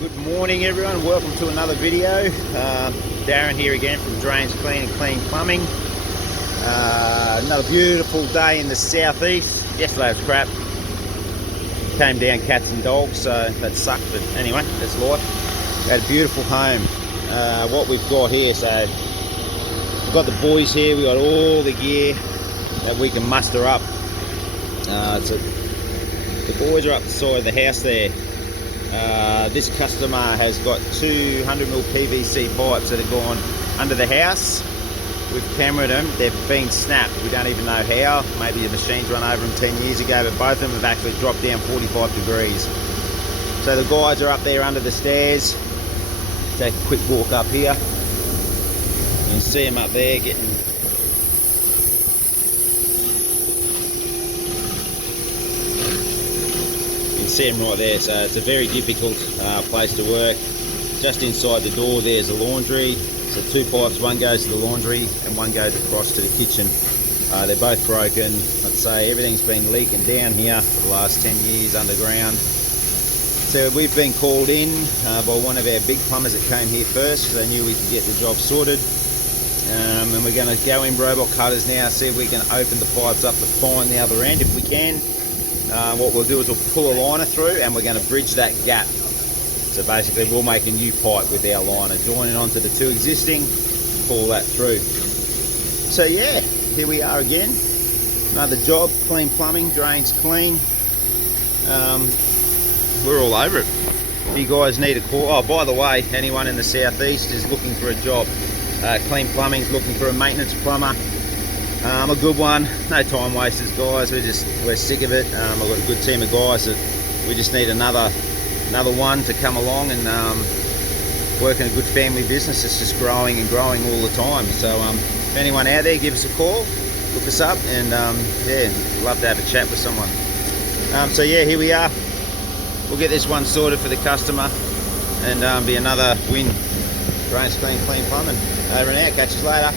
Good morning everyone, welcome to another video. Darren here again from Drains Clean and Clean Plumbing. Another beautiful day in the southeast. Yesterday was crap. Came down cats and dogs, so that sucked, but anyway, that's life. We had a beautiful home. What we've got here, so we've got the boys here, we've got all the gear that we can muster up. The boys are up the side of the house there. This customer has got 200mm PVC pipes that have gone under the house. We've cameraed them, they've been snapped. We don't even know how. Maybe the machines run over them 10 years ago, but both of them have actually dropped down 45 degrees. So the guys are up there under the stairs. Take a quick walk up here. You can see them up there getting see them right there. So it's a very difficult place to work. Just inside the door there's a laundry, so two pipes, one goes to the laundry and one goes across to the kitchen. They're both broken. I'd say everything's been leaking down here for the last 10 years underground. So we've been called in by one of our big plumbers that came here first, so they knew we could get the job sorted. And we're going to go in robot cutters now, see if we can open the pipes up to find the other end if we can. What we'll do is we'll pull a liner through and we're going to bridge that gap. So basically we'll make a new pipe with our liner, join it onto the two existing, pull that through. So yeah, here we are again. Another job, Clean Plumbing, Drains Clean. We're all over it. If you guys need a call, oh by the way, anyone in the southeast is looking for a job. Clean Plumbing's looking for a maintenance plumber. A good one, no time wasters guys, we're sick of it. I've got a good team of guys that we just need another one to come along and work in a good family business. It's just growing and growing all the time. So if anyone out there, give us a call, look us up, and yeah, love to have a chat with someone. So yeah, here we are. We'll get this one sorted for the customer and be another win. Drains Clean, Clean Plumbing. Over and out, catch us later.